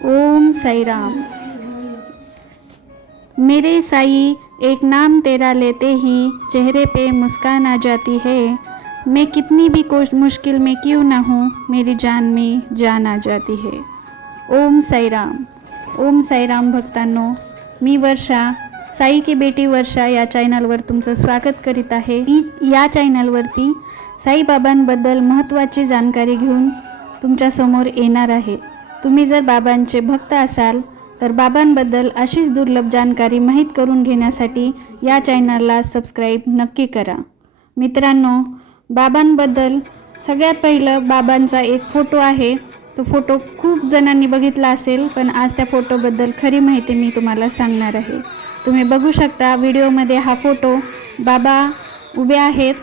ओम साईराम। मेरे साई एक नाम तेरा लेते ही चेहरे पे मुस्कान आ जाती है। मैं कितनी भी कोश मुश्किल में क्यों ना हूँ मेरी जान में जान आ जाती है। ओम साईराम। ओम साईराम भक्तांनो मी वर्षा साई की बेटी वर्षा या चॅनलवर तुमचं स्वागत करीत आहे. मी या चॅनलवरती साईबाबांबद्दल महत्त्वाची जानकारी घेऊन तुमच्यासमोर येणार आहे. तुम्ही जर बाबांचे भक्त असाल तर बाबांबद्दल अशीच दुर्लभ जानकारी माहीत करून घेण्यासाठी या चॅनलला सबस्क्राईब नक्की करा. मित्रांनो बाबांबद्दल सगळ्यात पहिलं बाबांचा एक फोटो आहे. तो फोटो खूप जणांनी बघितला असेल पण आज त्या फोटोबद्दल खरी माहिती मी तुम्हाला सांगणार आहे. तुम्ही बघू शकता व्हिडिओमध्ये हा फोटो बाबा उभे आहेत.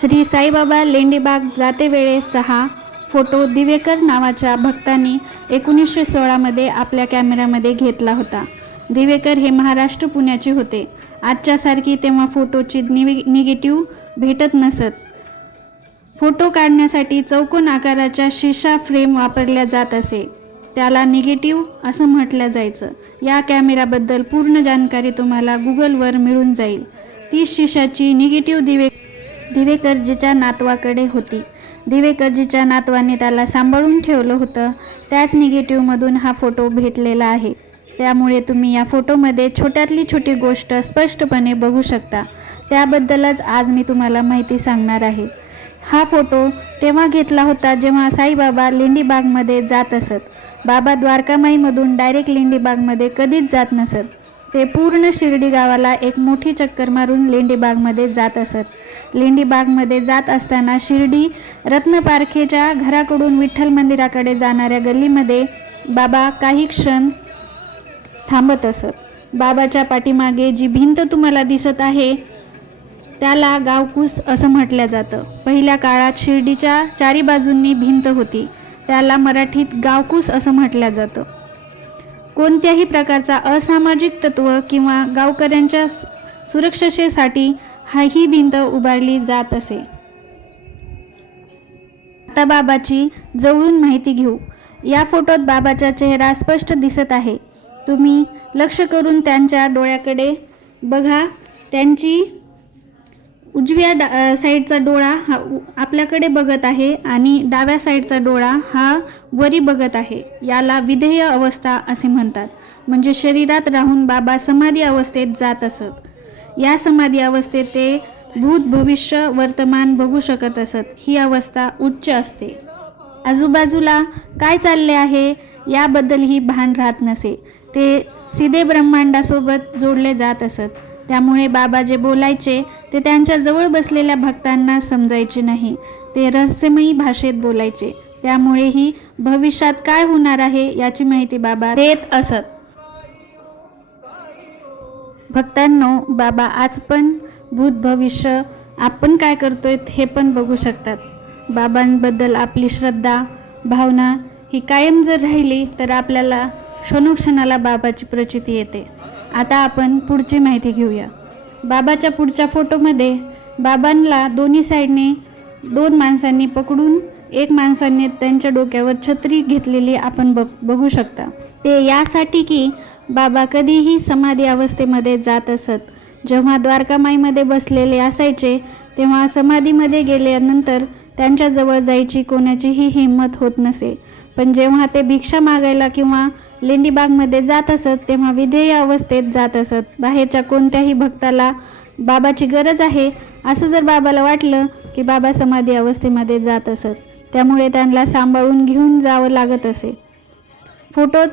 श्री साईबाबा लेंडीबाग जाते वेळेसचा हा फोटो दिवेकर नावाच्या भक्तांनी एकोणीसशे सोळामध्ये आपल्या कॅमेऱ्यामध्ये घेतला होता. दिवेकर हे महाराष्ट्र पुण्याचे होते. आजच्यासारखी तेव्हा फोटोची निवे निगेटिव्ह भेटत नसत. फोटो काढण्यासाठी चौकोन आकाराच्या शिशा फ्रेम वापरल्या जात असे. त्याला निगेटिव्ह असं म्हटलं जायचं. या कॅमेऱ्याबद्दल पूर्ण जानकारी तुम्हाला गुगलवर मिळून जाईल. ती शिशाची निगेटिव्ह दिवे दिवेकरजीच्या नातवाकडे होती. दिवेकरजीच्या नातवाने त्याला सांभाळून ठेवलं होतं. त्याच निगेटिव्हमधून हा फोटो भेटलेला आहे. त्यामुळे तुम्ही या फोटोमध्ये छोट्यातली छोटी गोष्ट स्पष्टपणे बघू शकता. त्याबद्दलच आज मी तुम्हाला माहिती सांगणार आहे. हा फोटो तेव्हा घेतला होता जेव्हा साईबाबा लेंडीबागमध्ये जात असत. बाबा द्वारकामाईमधून डायरेक्ट लेंडीबागमध्ये कधीच जात नसत. ते पूर्ण शिर्डी गावाला एक मोठी चक्कर मारून लेंडीबागमध्ये जात असत. लेंडीबागमध्ये जात असताना शिर्डी रत्नपारखेच्या घराकडून विठ्ठल मंदिराकडे जाणाऱ्या गल्लीमध्ये बाबा काही क्षण थांबत असत. बाबाच्या पाठीमागे जी भिंत तुम्हाला दिसत आहे त्याला गावकूस असं म्हटलं जातं. पहिल्या काळात शिर्डीच्या चारी बाजूंनी भिंत होती. त्याला मराठीत गावकूस असं म्हटलं जातं. कोणत्याही प्रकारचा असामाजिक तत्व किंवा गावकऱ्यांच्या सु- सुरक्षेसाठी हा ही भिंत उभारली जात असे. आता बाबाची जवळून माहिती घेऊ. या फोटोत बाबाचा चेहरा स्पष्ट दिसत आहे. तुम्ही लक्ष करून त्यांच्या डोळ्याकडे बघा. त्यांची उजव्या डा साईडचा डोळा हा उ- आपल्याकडे बघत आहे आणि डाव्या साईडचा डोळा हा वरी बघत आहे. याला विधेय अवस्था असे म्हणतात. म्हणजे शरीरात राहून बाबा समाधी अवस्थेत जात असत. या समाधी अवस्थेत ते भूत भविष्य वर्तमान बघू शकत असत. ही अवस्था उच्च असते. आजूबाजूला काय चालले आहे याबद्दलही भान राहत नसे. ते सिधे ब्रह्मांडासोबत जोडले जात असत. त्यामुळे बाबा जे बोलायचे ते त्यांच्या जवळ बसलेल्या भक्तांना समजायचे नाही. ते रहस्यमयी भाषेत बोलायचे. त्यामुळेही भविष्यात काय होणार आहे याची माहिती बाबा देत असत. भक्तांनो बाबा आज पण भूत भविष्य आपण काय करतोय हे पण बघू शकतात. बाबांबद्दल आपली श्रद्धा भावना ही कायम जर राहिली तर आपल्याला क्षणोक्षणाला बाबाची प्रचिती येते. आता आपण पुढची माहिती घेऊया. बाबाच्या पुढच्या फोटोमध्ये बाबांना दोन्ही साईडने दोन माणसांनी पकडून एक माणसाने त्यांच्या डोक्यावर छत्री घेतलेली आपण बघ बघू शकता. ते यासाठी की बाबा कधीही समाधी अवस्थेमध्ये जात असत. जेव्हा द्वारकामाईमध्ये बसलेले असायचे तेव्हा समाधीमध्ये गेल्यानंतर त्यांच्याजवळ जायची कोणाचीही हिंमत होत नसे. पण जेव्हा ते भिक्षा मागायला किंवा लेंडीबागमध्ये जात असत तेव्हा विधेय अवस्थेत जात असत. बाहेरच्या कोणत्याही भक्ताला बाबाची गरज आहे असं जर बाबाला वाटलं की बाबा समाधी अवस्थेमध्ये जात असत त्यामुळे त्यांना सांभाळून घेऊन जावं लागत असे. फोटोत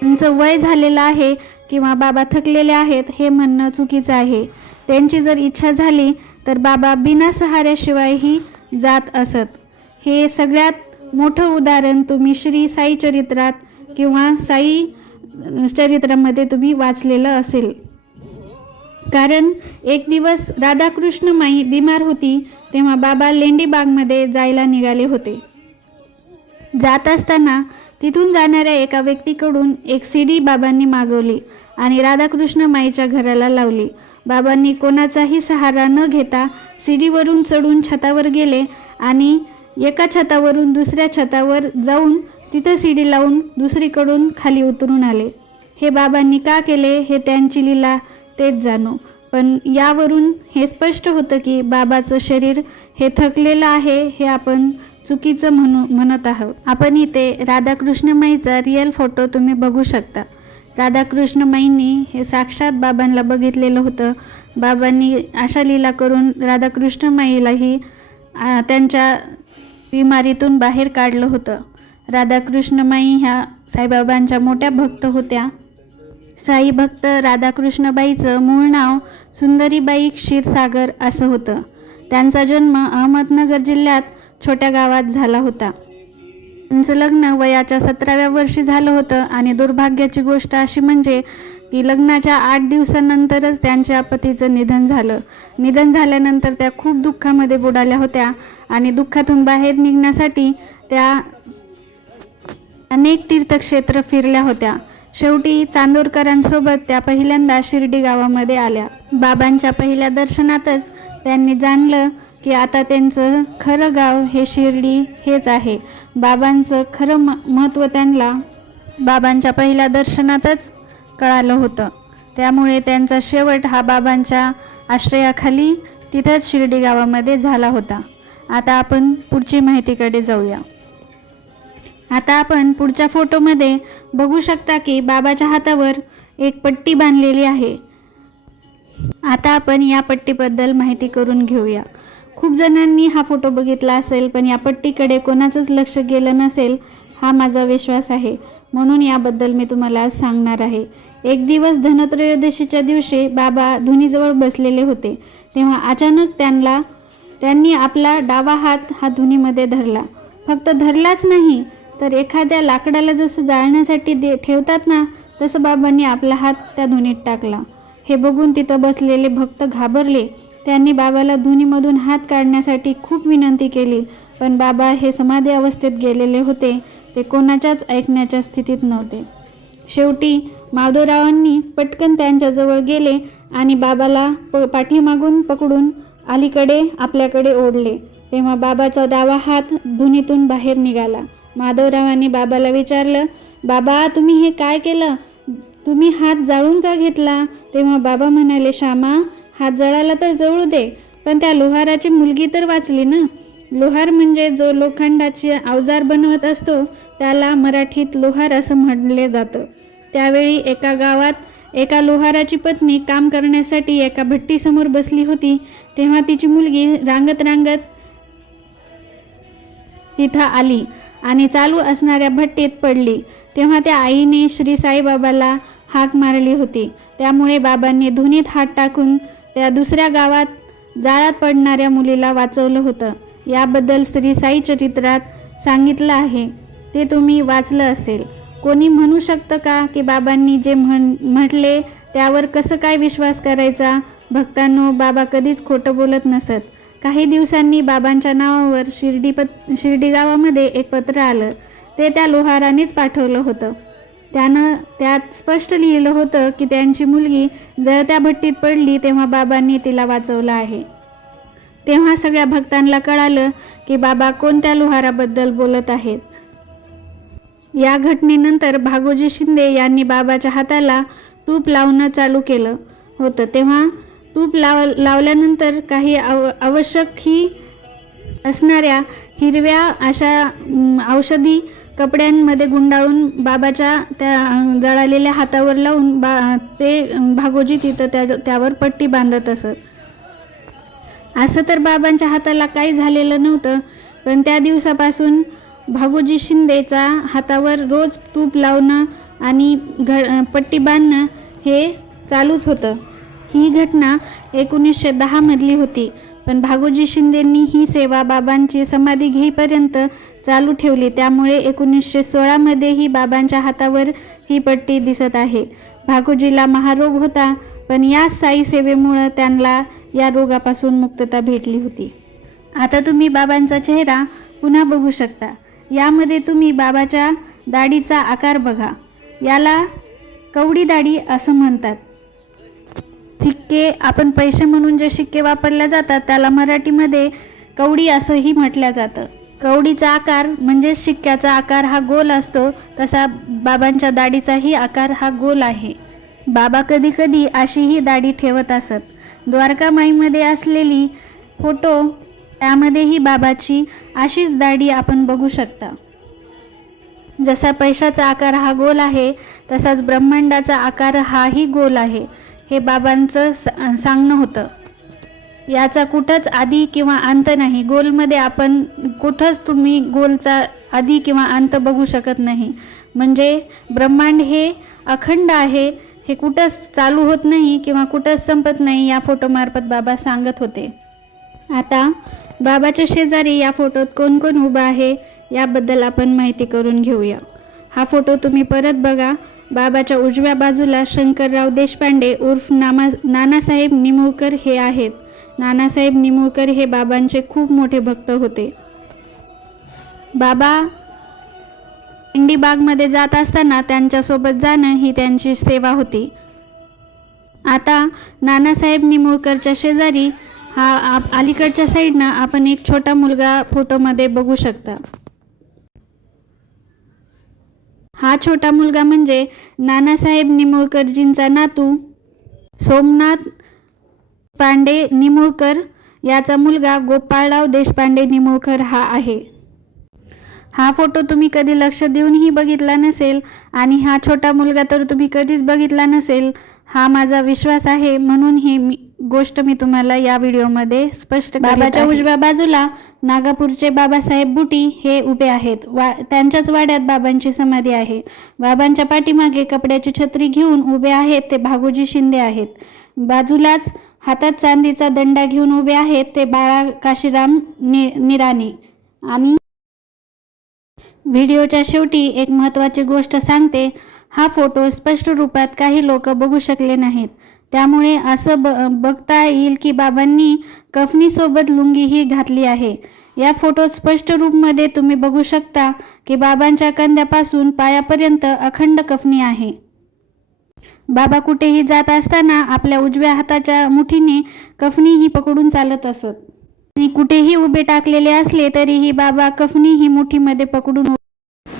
त्यांचं वय झालेलं आहे किंवा बाबा थकलेले आहेत हे म्हणणं चुकीचं आहे. त्यांची जर इच्छा झाली तर बाबा बिना सहाऱ्याशिवायही जात असत. हे सगळ्यात मोठं उदाहरण तुम्ही श्री साई चरित्रात किंवा साई चरित्रामध्ये तुम्ही वाचलेलं असेल. कारण एक दिवस राधाकृष्ण माई बिमार होती तेव्हा बाबा लेंडीबागमध्ये जायला निघाले होते. जात असताना तिथून जाणाऱ्या एका व्यक्तीकडून एक सीडी बाबांनी मागवली आणि राधाकृष्ण माईच्या घराला लावली. बाबांनी कोणाचाही सहारा न घेता सीडीवरून चढून छतावर गेले आणि एका छतावरून दुसऱ्या छतावर जाऊन तिथं शिडी लावून दुसरीकडून खाली उतरून आले. हे बाबांनी का केले हे त्यांची लीला तेच जाणो. पण यावरून हे स्पष्ट होतं की बाबाचं शरीर हे थकलेलं आहे हे आपण चुकीचं म्हणू म्हणत आहोत. आपण इथे राधाकृष्णमाईचा रिअल फोटो तुम्ही बघू शकता. राधाकृष्णमाईंनी हे साक्षात बाबांना बघितलेलं होतं. बाबांनी अशा लीला करून राधाकृष्णमाईलाही त्यांच्या बिमारीतून बाहेर काढलं होतं. राधाकृष्णमाई ह्या साईबाबांच्या मोठ्या भक्त होत्या. साई भक्त राधाकृष्णबाईचं मूळ नाव सुंदरीबाई क्षीरसागर असं होतं. त्यांचा जन्म अहमदनगर जिल्ह्यात छोट्या गावात झाला होता. त्यांचं लग्न वयाच्या सतराव्या वर्षी झालं होतं आणि दुर्भाग्याची गोष्ट अशी म्हणजे की लग्नाच्या आठ दिवसानंतरच त्यांच्या पतीचं निधन झालं. निधन झाल्यानंतर त्या खूप दुःखामध्ये बुडाल्या होत्या आणि दुःखातून बाहेर निघण्यासाठी त्या अनेक तीर्थक्षेत्र फिरल्या होत्या. शेवटी चांदोरकरांसोबत त्या पहिल्यांदा शिर्डी गावामध्ये आल्या. बाबांच्या पहिल्या दर्शनातच त्यांनी जाणलं की आता त्यांचं खरं गाव हे शिर्डी हेच आहे. बाबांचं खरं म महत्त्व त्यांना बाबांच्या पहिल्या दर्शनातच कळालं होतं. त्यामुळे त्यांचा शेवट हा बाबांच्या आश्रयाखाली तिथंच शिर्डी गावामध्ये झाला होता. आता आपण पुढची माहितीकडे जाऊया. आता आपण पुढच्या फोटोमध्ये बघू शकता की बाबाच्या हातावर एक पट्टी बांधलेली आहे. आता आपण या पट्टीबद्दल माहिती करून घेऊया. खूप जणांनी हा फोटो बघितला असेल पण या पट्टीकडे कोणाचंच लक्ष गेलं नसेल हा माझा विश्वास आहे. म्हणून याबद्दल मी तुम्हाला सांगणार आहे. एक दिवस धनत्रयोदशीच्या दिवशी बाबा धुनीजवळ बसलेले होते. तेव्हा अचानक त्यांना त्यांनी आपला डावा हात हा धुनीमध्ये धरला. फक्त धरलाच नाही तर एखाद्या लाकडाला जसं जाळण्यासाठी दे ठेवतात ना तसं बाबांनी आपला हात त्या धुनीत टाकला. हे बघून तिथं बसलेले भक्त घाबरले. त्यांनी बाबाला धुनीमधून हात काढण्यासाठी खूप विनंती केली पण बाबा हे समाधी अवस्थेत गेलेले होते. ते कोणाच्याच ऐकण्याच्या स्थितीत नव्हते. शेवटी माधवरावांनी पटकन त्यांच्याजवळ गेले आणि बाबाला प पाठीमागून पकडून अलीकडे आपल्याकडे ओढले. तेव्हा बाबाचा डावा हात धुनीतून बाहेर निघाला. माधवरावांनी बाबाला विचारलं बाबा तुम्ही हे काय केलं? तुम्ही हात जाळून का घेतला? तेव्हा बाबा म्हणाले श्यामा हात जळाला तर जळू दे पण त्या लोहाराची मुलगी तर वाचली ना? लोहार म्हणजे जो लोखंडाचे अवजार बनवत असतो त्याला मराठीत लोहार असं म्हटले जातं. त्यावेळी एका गावात एका लोहाराची पत्नी काम करण्यासाठी एका भट्टीसमोर बसली होती. तेव्हा तिची मुलगी रांगत रांगत तिथं आली आणि चालू असणाऱ्या भट्टीत पडली. तेव्हा त्या आईने श्री साईबाबाला हाक मारली होती. त्यामुळे बाबांनी धुनीत हात टाकून त्या दुसऱ्या गावात जाळात पडणाऱ्या मुलीला वाचवलं होतं. याबद्दल श्री साई चरित्रात सांगितलं आहे. ते तुम्ही वाचलं असेल. कोणी म्हणू शकतं का की बाबांनी जे म्हण म्हटले त्यावर कसं काय विश्वास करायचा? भक्तांनो बाबा कधीच खोटं बोलत नसत. काही दिवसांनी बाबांच्या नावावर शिर्डी पत शिर्डी गावामध्ये एक पत्र आलं. ते त्या लोहारानेच पाठवलं होतं. त्यानं त्यात स्पष्ट लिहिलं होतं की त्यांची मुलगी जळत्या भट्टीत पडली तेव्हा बाबांनी तिला वाचवलं आहे. तेव्हा सगळ्या भक्तांना कळालं की बाबा कोणत्या लोहाराबद्दल बोलत आहेत. या घटनेनंतर भागोजी शिंदे यांनी बाबाच्या हाताला तूप लावणं चालू केलं होतं. तेव्हा तूप लाव लावल्यानंतर काही आव आवश्यक ही असणाऱ्या हिरव्या अशा औषधी कपड्यांमध्ये गुंडाळून बाबाच्या त्या जळालेल्या हातावर लावून बा ते भागोजी तिथं त्या त्यावर पट्टी बांधत असत. असं तर बाबांच्या हाताला काही झालेलं नव्हतं पण त्या दिवसापासून भागोजी शिंदेचा हातावर रोज तूप लावणं आणि घ पट्टी बांधणं हे चालूच होतं. ही घटना एकोणीसशे दहामधली होती पण भागोजी शिंदेंनी ही सेवा बाबांची समाधी घेईपर्यंत चालू ठेवली. त्यामुळे एकोणीसशे सोळामध्येही बाबांच्या हातावर ही पट्टी दिसत आहे. भागोजीला महारोग होता पण या साई सेवेमुळं त्यांना या रोगापासून मुक्तता भेटली होती. आता तुम्ही बाबांचा चेहरा पुन्हा बघू शकता. यामध्ये तुम्ही बाबाच्या दाढीचा आकार बघा. याला कवडी दाढी असं म्हणतात. सिक्के आपण पैसे म्हणून जे शिक्के वापरले जातात त्याला मराठीमध्ये कवडी असंही म्हटलं जातं. कवडीचा आकार म्हणजेच शिक्क्याचा आकार हा गोल असतो तसा बाबांच्या दाढीचाही आकार हा गोल आहे. बाबा कधी कधी अशीही दाढी ठेवत असत. द्वारकामाईमध्ये असलेली फोटो त्यामध्येही बाबाची अशीच दाढी आपण बघू शकता. जसा पैशाचा आकार हा गोल आहे तसाच ब्रह्मांडाचा आकार हाही गोल आहे हे बाबांचं स- सांगणं होतं. याचा कुठंच आधी किंवा अंत नाही. गोलमध्ये आपण कुठंच तुम्ही गोलचा आधी किंवा अंत बघू शकत नाही. म्हणजे ब्रह्मांड हे अखंड आहे हे कुठंच चालू होत नाही किंवा कुठंच संपत नाही या फोटोमार्फत बाबा सांगत होते. आता बाबाच्या शेजारी या फोटोत कोण कोण उभा आहे याबद्दल आपण माहिती करून घेऊया. हा फोटो तुम्ही परत बघा. बाबाच्या उजव्या बाजूला शंकरराव देशपांडे उर्फ नामा नानासाहेब निमुळकर हे आहेत. नानासाहेब निमुळकर हे बाबांचे खूप मोठे भक्त होते. बाबा इंडीबागमध्ये जात असताना त्यांच्यासोबत जाणं ही त्यांची सेवा होती. आता नानासाहेब निमुळकरच्या शेजारी हा आप- अलीकडच्या साईडनं आपण एक छोटा मुलगा फोटोमध्ये बघू शकता. हा छोटा मुलगा म्हणजे नानासाहेब निमुळकरजींचा नातू सोमनाथ पांडे निमुळकर याचा मुलगा गोपाळराव देशपांडे निमुळकर हा आहे. हा फोटो तुम्ही कधी लक्ष देऊनही बघितला नसेल आणि हा छोटा मुलगा तर तुम्ही कधीच बघितला नसेल हा माझा विश्वास आहे म्हणून हे मी गोष्ट मी तुम्हाला या व्हिडिओमध्ये स्पष्ट बाबाच्या उजव्या बाजूला नागापूरचे बाबासाहेब बुटी हे उभे आहेत. वा त्यांच्याच वाड्यात बाबांची समाधी आहे. बाबांच्या पाठीमागे कपड्याची छत्री घेऊन उभे आहेत ते भागोजी शिंदे आहेत. बाजूलाच हातात चांदीचा दंडा घेऊन उभे आहेत ते बाळा काशीराम नि निराणे. आणि व्हिडिओच्या शेवटी एक महत्त्वाची गोष्ट सांगते हा फोटो स्पष्ट रूपात काही लोक बघू शकले नाहीत. त्यामुळे असं ब बघता येईल की बाबांनी कफनीसोबत लुंगीही घातली आहे. या फोटोत स्पष्ट रूपमध्ये तुम्ही बघू शकता की बाबांच्या कंद्यापासून पायापर्यंत अखंड कफनी आहे. बाबा कुठेही जात असताना आपल्या उजव्या हाताच्या मुठीने कफनीही पकडून चालत असत. आणि कुठेही उभे टाकलेले असले तरीही बाबा कफनी ही मुठीमध्ये पकडून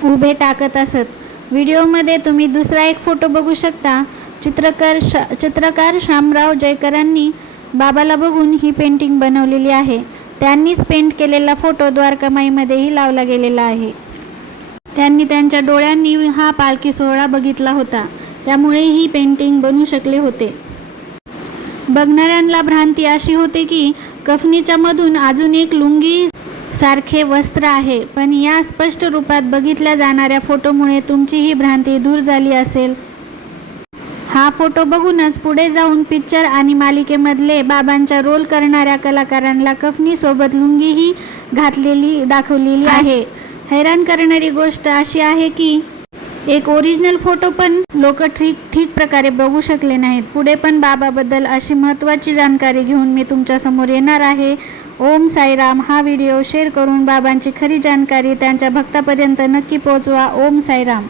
उभे टाकत असत. व्हिडिओमध्ये तुम्ही दुसरा एक फोटो बघू शकता. चित्रकार शा चित्रकार शामराव जयकरांनी बाबाला बघून ही पेंटिंग बनवलेली आहे. त्यांनीच पेंट केलेला फोटो द्वारकामाईमध्येही लावला गेलेला आहे. त्यांनी त्यांच्या डोळ्यांनी हा पालखी सोहळा बघितला होता. त्यामुळे ही पेंटिंग बनू शकले होते. बघणाऱ्यांना भ्रांती अशी होते की कफनीच्या मधून अजून एक लुंगी सारखे वस्त्र आहे. पण या स्पष्ट रूपात बघितल्या जाणाऱ्या फोटोमुळे तुमची ही भ्रांती दूर झाली असेल. हा फोटो बघूनच पुढे जाऊन पिक्चर आणि मालिकेमधले बाबांचा रोल करणाऱ्या कलाकारांना कफनीसोबत लुंगीही घातलेली दाखवलेली आहे. हैराण करणारी गोष्ट अशी आहे की एक ओरिजिनल फोटो पण लोक ठीक ठीक प्रकारे बघू शकले नाहीत. पुढे पण बाबाबद्दल अशी महत्त्वाची जाणकारी घेऊन मी तुमच्यासमोर येणार आहे. ओम साईराम हा व्हिडिओ शेअर करून बाबांची खरी जानकारी त्यांच्या भक्तापर्यंत नक्की पोहोचवा. ओम साईराम.